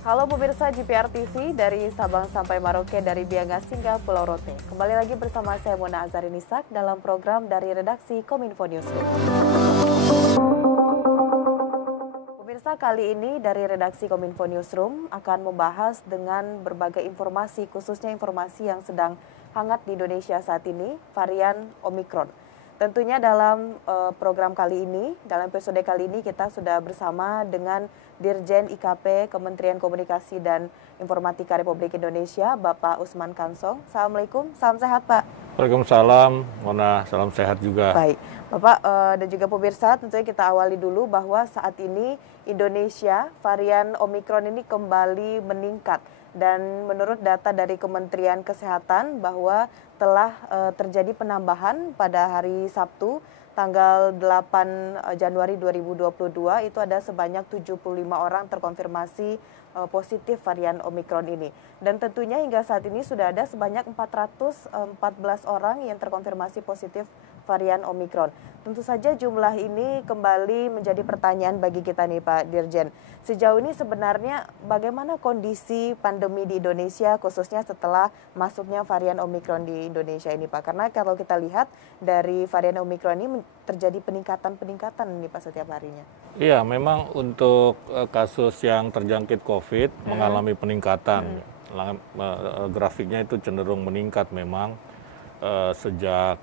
Halo pemirsa GPR TV dari Sabang sampai Merauke dari Biangas hingga Pulau Rote. Kembali lagi bersama saya Mona Azharinisak dalam program dari redaksi Kominfo Newsroom. Pemirsa, kali ini dari redaksi Kominfo Newsroom akan membahas dengan berbagai informasi, khususnya informasi yang sedang hangat di Indonesia saat ini, varian Omikron. Tentunya dalam program kali ini, dalam episode kali ini kita sudah bersama dengan Dirjen IKP Kementerian Komunikasi dan Informatika Republik Indonesia, Bapak Usman Kansong. Assalamualaikum, salam sehat Pak. Waalaikumsalam, Mona, salam sehat juga. Baik, Bapak dan juga pemirsa, tentunya kita awali dulu bahwa saat ini Indonesia varian Omikron ini kembali meningkat. Dan menurut data dari Kementerian Kesehatan bahwa telah terjadi penambahan pada hari Sabtu tanggal 8 Januari 2022 itu ada sebanyak 75 orang terkonfirmasi positif varian Omikron ini. Dan tentunya hingga saat ini sudah ada sebanyak 414 orang yang terkonfirmasi positif varian Omikron. Tentu saja jumlah ini kembali menjadi pertanyaan bagi kita nih Pak Dirjen. Sejauh ini sebenarnya bagaimana kondisi pandemi di Indonesia khususnya setelah masuknya varian Omikron di Indonesia ini Pak? Karena kalau kita lihat dari varian Omikron ini terjadi peningkatan nih Pak setiap harinya. Iya, memang untuk kasus yang terjangkit COVID mengalami peningkatan. Grafiknya itu cenderung meningkat memang sejak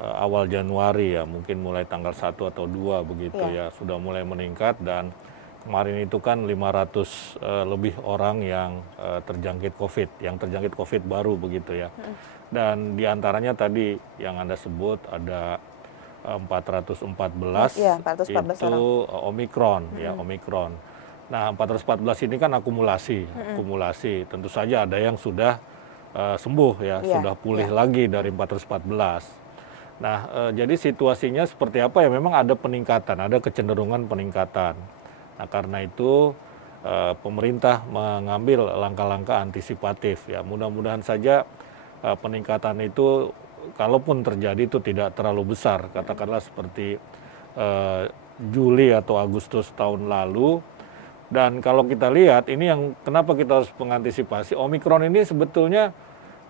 awal Januari ya, mungkin mulai tanggal 1 atau 2 begitu ya, sudah mulai meningkat dan kemarin itu kan 500 lebih orang yang terjangkit COVID, yang terjangkit COVID baru begitu ya. Dan diantaranya tadi yang Anda sebut ada 414, ya, 414 itu orang. Omikron ya, Omikron. Nah 414 ini kan akumulasi, tentu saja ada yang sudah sembuh ya, sudah pulih lagi dari 414. Nah, jadi situasinya seperti apa ya? Memang ada peningkatan, ada kecenderungan peningkatan. Nah, karena itu pemerintah mengambil langkah-langkah antisipatif ya. Mudah-mudahan saja peningkatan itu, kalaupun terjadi itu tidak terlalu besar. Katakanlah seperti Juli atau Agustus tahun lalu. Dan kalau kita lihat, ini yang kenapa kita harus mengantisipasi. Omikron ini sebetulnya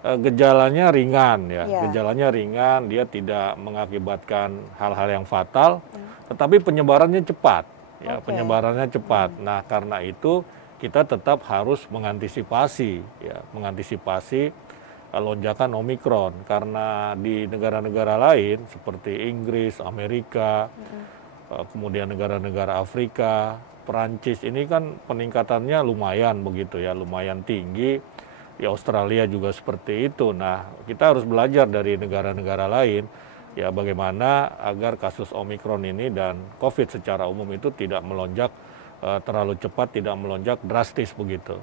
gejalanya ringan ya, gejalanya ringan, dia tidak mengakibatkan hal-hal yang fatal, tetapi penyebarannya cepat, ya penyebarannya cepat. Nah karena itu kita tetap harus mengantisipasi, ya mengantisipasi lonjakan Omikron, karena di negara-negara lain seperti Inggris, Amerika, kemudian negara-negara Afrika, Perancis ini kan peningkatannya lumayan begitu ya, lumayan tinggi. Di Australia juga seperti itu. Nah, kita harus belajar dari negara-negara lain ya bagaimana agar kasus Omikron ini dan COVID secara umum itu tidak melonjak terlalu cepat, tidak melonjak drastis begitu.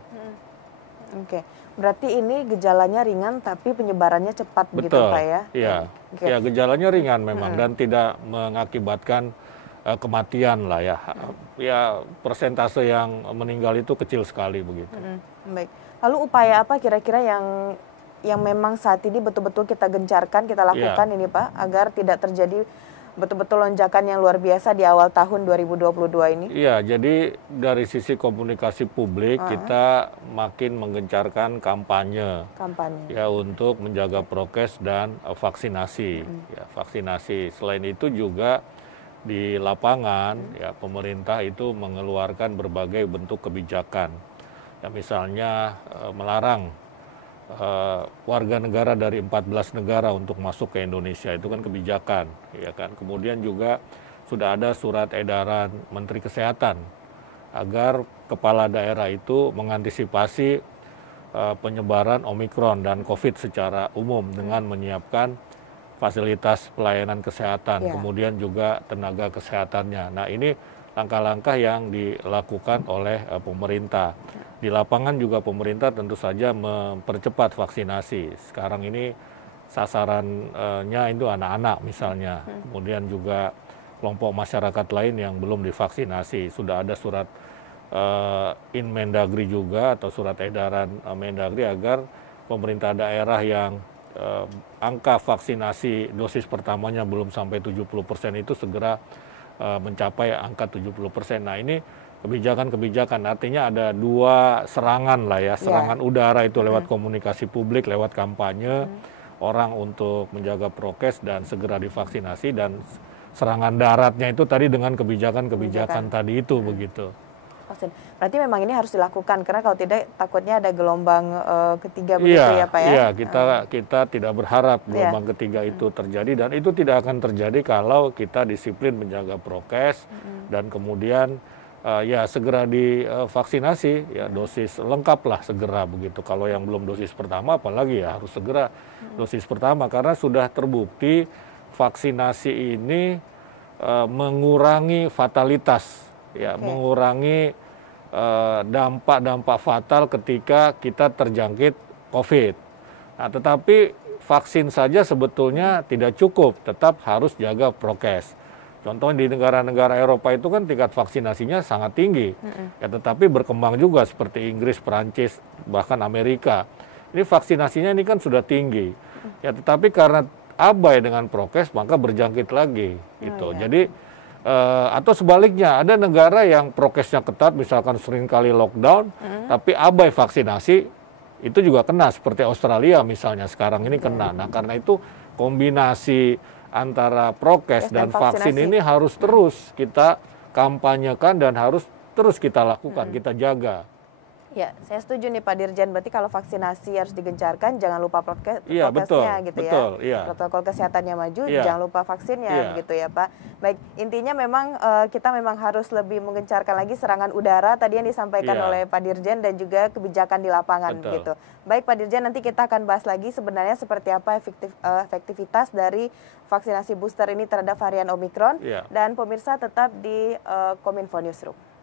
Oke, berarti ini gejalanya ringan tapi penyebarannya cepat begitu Pak ya? Iya, ya gejalanya ringan memang dan tidak mengakibatkan kematian lah ya. Ya persentase yang meninggal itu kecil sekali begitu. Baik. Lalu upaya apa kira-kira yang memang saat ini betul-betul kita gencarkan, kita lakukan ini Pak, agar tidak terjadi betul-betul lonjakan yang luar biasa di awal tahun 2022 ini? Iya, jadi dari sisi komunikasi publik kita makin menggencarkan kampanye. Ya untuk menjaga prokes dan vaksinasi. Ya, vaksinasi. Selain itu juga di lapangan ya pemerintah itu mengeluarkan berbagai bentuk kebijakan. Ya, misalnya melarang warga negara dari 14 negara untuk masuk ke Indonesia, itu kan kebijakan, ya kan. Kemudian juga sudah ada surat edaran Menteri Kesehatan agar kepala daerah itu mengantisipasi penyebaran Omikron dan COVID secara umum dengan menyiapkan fasilitas pelayanan kesehatan, kemudian juga tenaga kesehatannya. Nah ini langkah-langkah yang dilakukan oleh pemerintah. Di lapangan juga pemerintah tentu saja mempercepat vaksinasi. Sekarang ini sasarannya itu anak-anak misalnya. Kemudian juga kelompok masyarakat lain yang belum divaksinasi. Sudah ada surat Inmendagri juga atau surat edaran Mendagri agar pemerintah daerah yang angka vaksinasi dosis pertamanya belum sampai 70% itu segera mencapai angka 70%. Nah ini kebijakan-kebijakan. Artinya ada 2 serangan lah ya, serangan udara itu lewat komunikasi publik, lewat kampanye, orang untuk menjaga prokes dan segera divaksinasi, dan serangan daratnya itu tadi dengan kebijakan-kebijakan tadi itu begitu. Vaksin. Berarti memang ini harus dilakukan karena kalau tidak takutnya ada gelombang ketiga begitu ya Pak ya? Iya, kita tidak berharap gelombang ketiga itu terjadi, dan itu tidak akan terjadi kalau kita disiplin menjaga prokes dan kemudian ya segera divaksinasi, ya dosis lengkap lah segera begitu. Kalau yang belum dosis pertama apalagi ya harus segera dosis pertama, karena sudah terbukti vaksinasi ini mengurangi fatalitas. Ya, mengurangi dampak-dampak fatal ketika kita terjangkit COVID. Nah, tetapi vaksin saja sebetulnya tidak cukup, tetap harus jaga prokes. Contohnya di negara-negara Eropa itu kan tingkat vaksinasinya sangat tinggi, ya, tetapi berkembang juga seperti Inggris, Perancis, bahkan Amerika. Ini vaksinasinya ini kan sudah tinggi, ya, tetapi karena abai dengan prokes maka berjangkit lagi, gitu. Jadi atau sebaliknya, ada negara yang prokesnya ketat, misalkan seringkali lockdown, tapi abai vaksinasi, itu juga kena, seperti Australia misalnya sekarang ini kena. Nah, karena itu kombinasi antara prokes dan vaksin ini harus terus kita kampanyekan dan harus terus kita lakukan, kita jaga. Ya, saya setuju nih Pak Dirjen. Berarti kalau vaksinasi harus digencarkan, jangan lupa prokesnya gitu ya. Protokol kesehatannya maju, jangan lupa vaksinnya gitu ya Pak. Baik, intinya memang kita memang harus lebih menggencarkan lagi serangan udara tadi yang disampaikan oleh Pak Dirjen, dan juga kebijakan di lapangan gitu. Baik Pak Dirjen, nanti kita akan bahas lagi sebenarnya seperti apa efektivitas dari vaksinasi booster ini terhadap varian Omikron. Dan pemirsa tetap di Kominfo Newsroom.